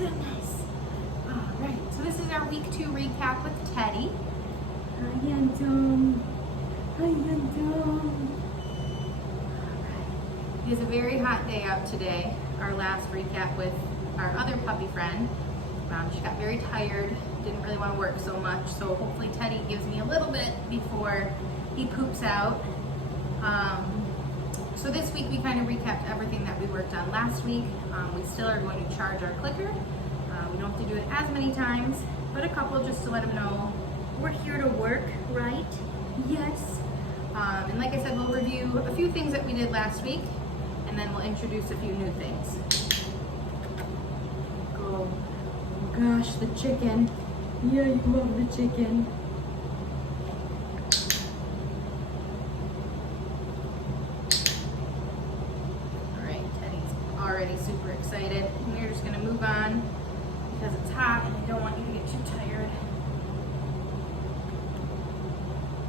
goodness. All right, so this is our week 2 recap with Teddy. Hi, Anton. Hi, Anton. It is a very hot day out today. Our last recap with our other puppy friend. She got very tired, didn't really want to work so much, so hopefully Teddy gives me a little bit before he poops out. So this week we kind of recapped everything that we worked on last week. We still are going to charge our clicker. We don't have to do it as many times, but a couple just to let him know we're here to work, right? Yes. And like I said, we'll review a few things that we did last week, and then we'll introduce a few new things. Oh gosh, the chicken. Yeah, you love the chicken. All right, Teddy's already super excited. We're just gonna move on because it's hot and I don't want you to get too tired.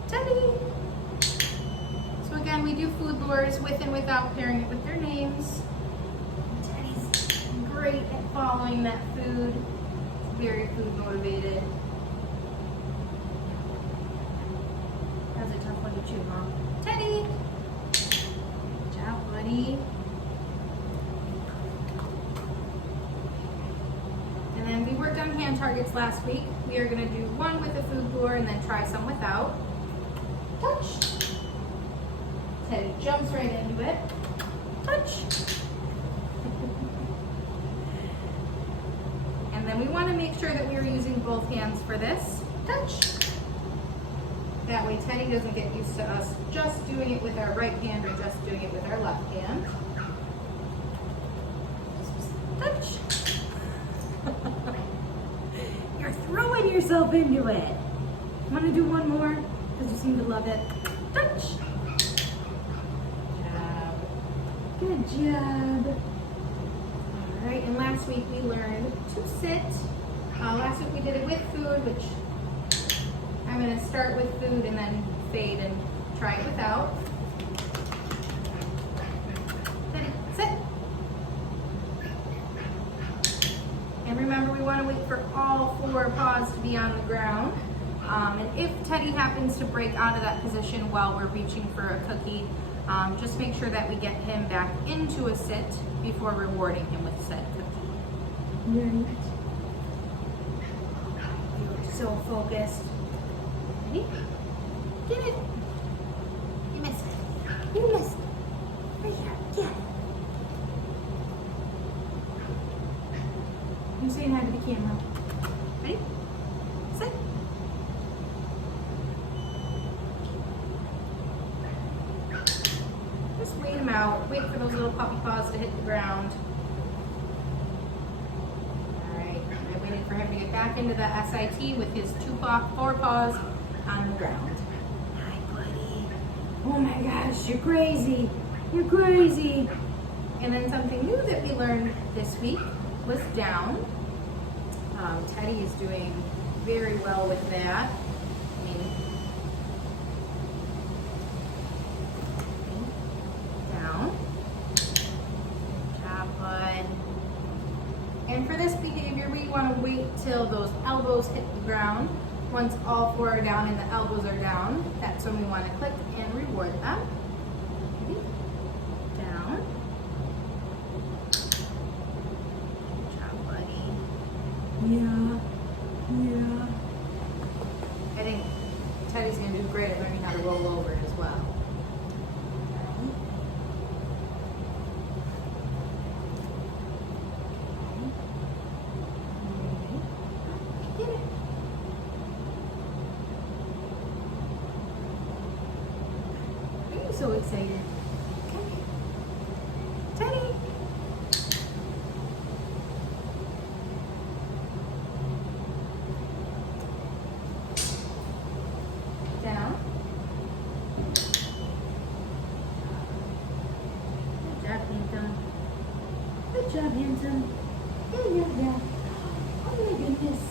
Teddy! So again, we do food lures with and without pairing it with their names. Teddy's great at following that food. He's very food motivated. That's a tough one to chew, huh? Teddy! Good job, buddy. And then we worked on hand targets last week. We are going to do one with a food lure and then try some without. Touch. Teddy jumps right into it. Touch. And then we want to make sure that we are using both hands for this. Touch. That way Teddy doesn't get used to us just doing it with our right hand or just doing it with our left hand. Touch. You're throwing yourself into it. Want to do one more? Because you seem to love it. Touch. Good job. All right, and last week we learned to sit. Last week we did it with food, which I'm going to start with food and then fade and try it without. Then sit. And remember, we want to wait for all 4 paws to be on the ground. And if Teddy happens to break out of that position while we're reaching for a cookie, just make sure that we get him back into a sit before rewarding him with said cookie. Right. You're so focused. Ready? Get it. You missed it. You missed it. Right here. Get it. You saying hi to the camera. Ready? Sit. Just wait him out. Wait for those little puppy paws to hit the ground. Alright, I waited for him to get back into the SIT with his 4 paws on the ground. Hi, buddy. Oh my gosh, you're crazy. You're crazy. And then something new that we learned this week was down. Teddy is doing very well with that. I mean, down. Good job, bud. And for this behavior, we want to wait till those elbows hit the ground. Once all 4 are down and the elbows are down, that's when we want to click and reward them. Ready? Down. Good job, buddy. Yeah. Yeah. I think Teddy's going to do great at learning how to roll over as well. Get it. Are you so excited? Okay. Teddy! Down. Good job, handsome. Good job, handsome. Yeah. Oh my goodness.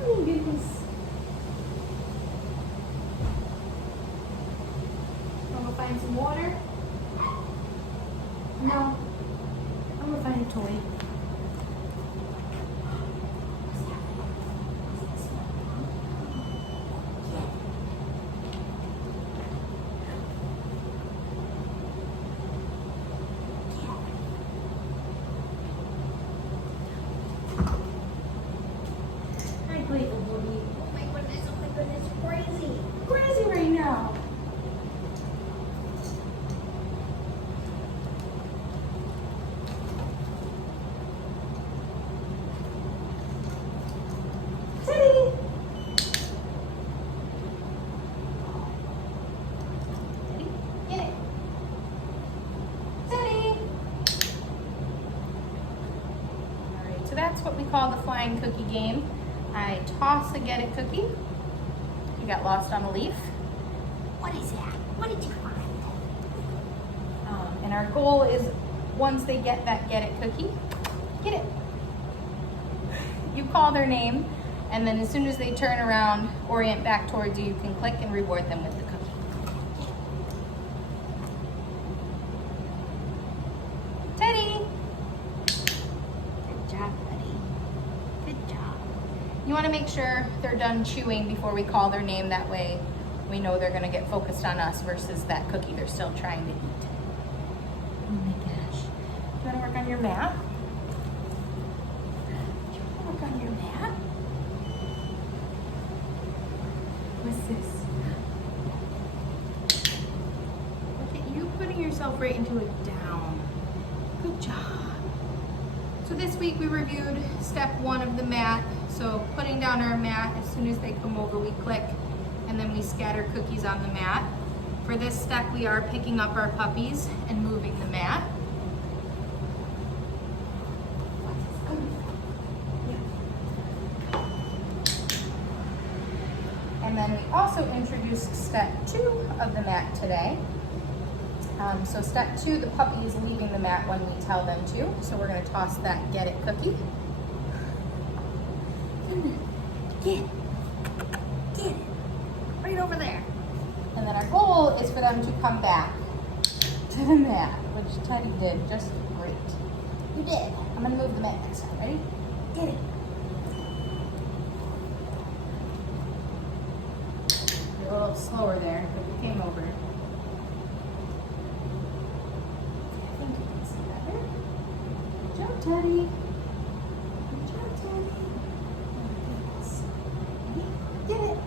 Oh my goodness. Want to go find some water? No. I'll go find a toy. Hi, playful booty. Oh my goodness, crazy. Where is he right now? Teddy! Get it. Teddy. Alright, so that's what we call the flying cookie game. I toss a get it cookie. You got lost on a leaf. What is that? What did you find? And our goal is once they get that get it cookie, get it. You call their name, and then as soon as they turn around, orient back towards you, you can click and reward them with the cookie. Teddy! Good job, buddy. Good job. You want to make sure they're done chewing before we call their name. That way we know they're going to get focused on us versus that cookie they're still trying to eat. Oh my gosh. You want to work on your mat? Do you want to work on your mat? What's this? Look at you putting yourself right into a down. Good job. So this week we reviewed step 1 of the mat. So putting down our mat, as soon as they come over, we click and then we scatter cookies on the mat. For this step, we are picking up our puppies and moving the mat. And then we also introduced step 2 of the mat today. So step 2, the puppy is leaving the mat when we tell them to. So we're going to toss that get it cookie. Get it. Right over there. And then our goal is for them to come back to the mat, which Teddy did just great. You did. I'm going to move the mat next time. Ready? Get it. You're a little slower there, but you came over. I think you can see better. Good job, Teddy. Good job, Teddy. Oh my goodness. Ready? Get it.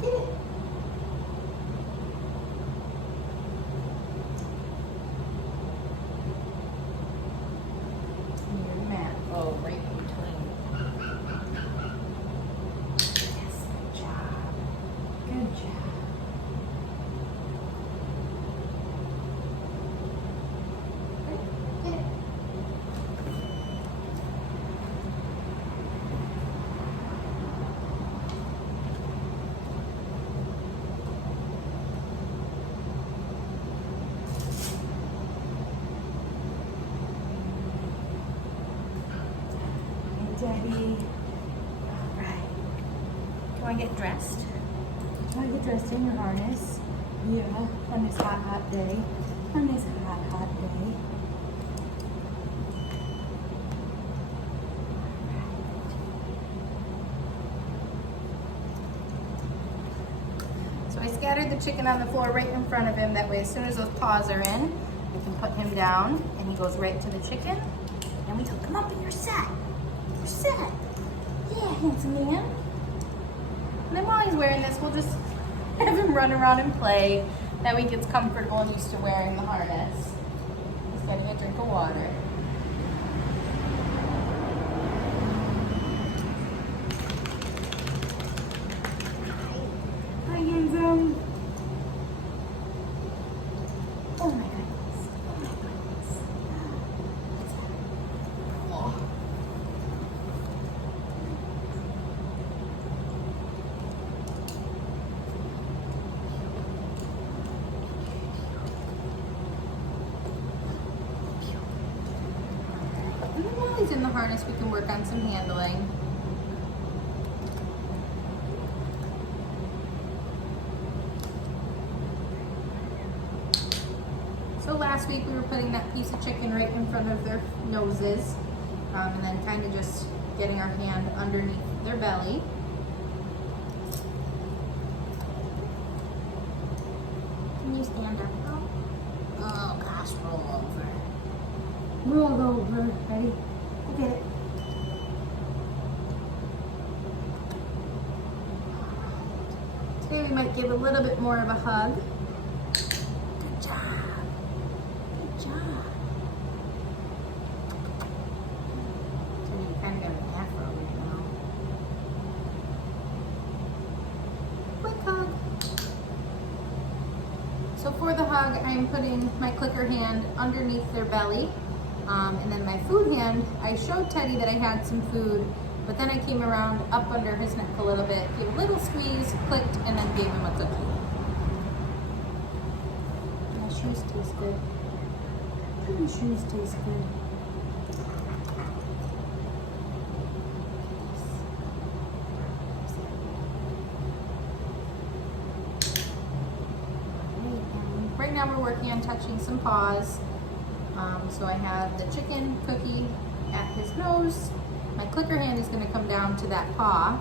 Get it. Your mat. Oh, right in between. Yes, good job. Good job. Ready? Get it. Daddy. All right. Do I get dressed? Oh, you dressed in your harness? Yeah, on this hot, hot day. On this hot, hot day. So I scattered the chicken on the floor right in front of him. That way, as soon as those paws are in, we can put him down and he goes right to the chicken. And we go, come up and you're set. You're set. Yeah, handsome man. And then while he's wearing this, we'll just have him run around and play. That way he gets comfortable and used to wearing the harness. He's getting a drink of water. Hi, handsome. Oh my goodness. Oh my goodness. Oh. harness, we can work on some handling. So last week we were putting that piece of chicken right in front of their noses, and then kind of just getting our hand underneath their belly. Can you stand up though? Oh gosh, roll over. Roll over. Ready? Go get it. Today we might give a little bit more of a hug. Good job. Good job. So you kind of got an afro right now. Quick hug. So for the hug, I'm putting my clicker hand underneath their belly. And then my food hand, I showed Teddy that I had some food, but then I came around up under his neck a little bit, gave a little squeeze, clicked, and then gave him a cookie. My shoes taste good. My shoes taste good. Right now we're working on touching some paws. So I have the chicken cookie at his nose. My clicker hand is going to come down to that paw.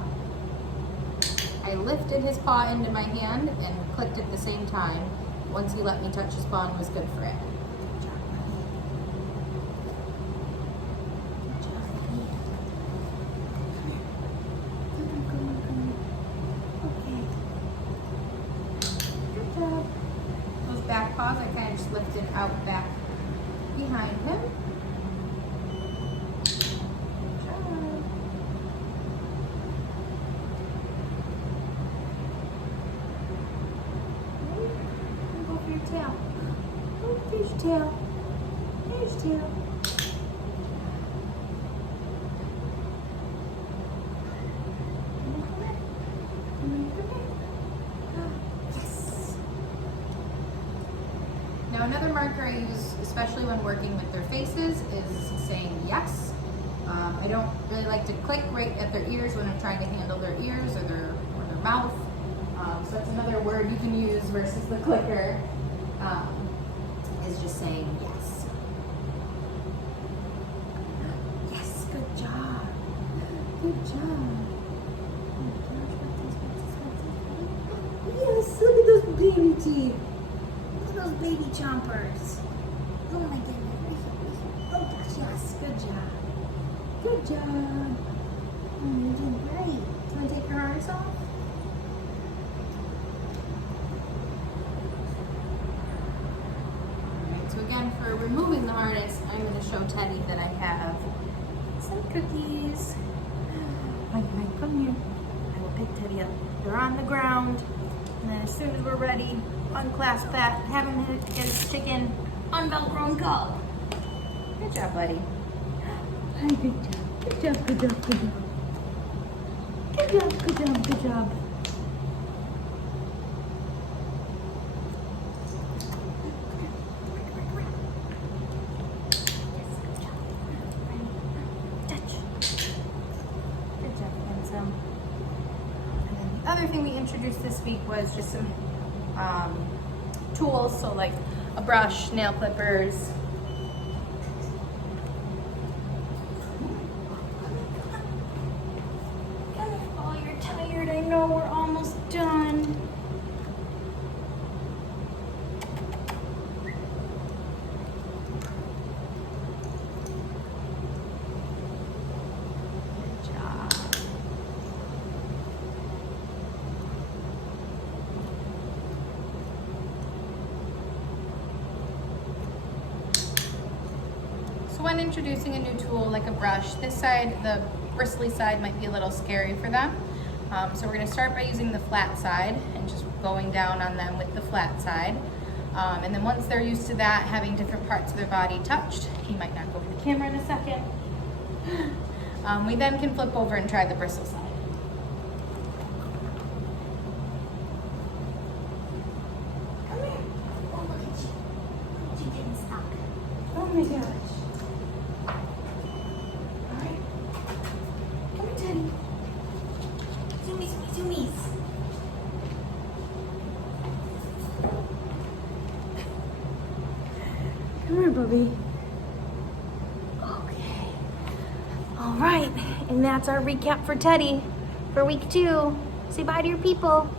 I lifted his paw into my hand and clicked at the same time. Once he let me touch his paw and was good for it. Good job. Those back paws I kind of just lifted out back behind him. Good job. Go for your tail. Oh, there's your tail. There's your tail. Yes. Now another marker I use, especially when working with their faces, is saying yes. I don't really like to click right at their ears when I'm trying to handle their ears or their mouth. So that's another word you can use versus the clicker, is just saying yes. Yes, good job. Good job. Yes, look at those baby teeth. Look at those baby chompers. Oh my goodness. Oh gosh, yes, good job. Good job. Oh, you're doing great. Do you want to take your harness off? Alright, so again, for removing the harness, I'm going to show Teddy that I have some cookies. Come here. I will pick Teddy up. They're on the ground. And then as soon as we're ready, unclasp that, have him get his chicken, unvelcro and go. Good job, buddy. Hi, good job. Good job, good job, good job. Good job, good job, good job. Yes, good job. Touch. Good job, handsome. And then the other thing we introduced this week was just some tools, so like a brush, nail clippers. Oh, you're tired. I know, we're almost done. Good job. So when introducing a new tool like a brush, this side, the bristly side, might be a little scary for them. So we're going to start by using the flat side and just going down on them with the flat side. And then once they're used to that, having different parts of their body touched, he might not go to the camera in a second. We then can flip over and try the bristle side. Come here. Oh, look at you. Look at you getting stuck. Oh my gosh. All right. here, Bubby. Okay. All right, and that's our recap for Teddy for week 2. Say bye to your people.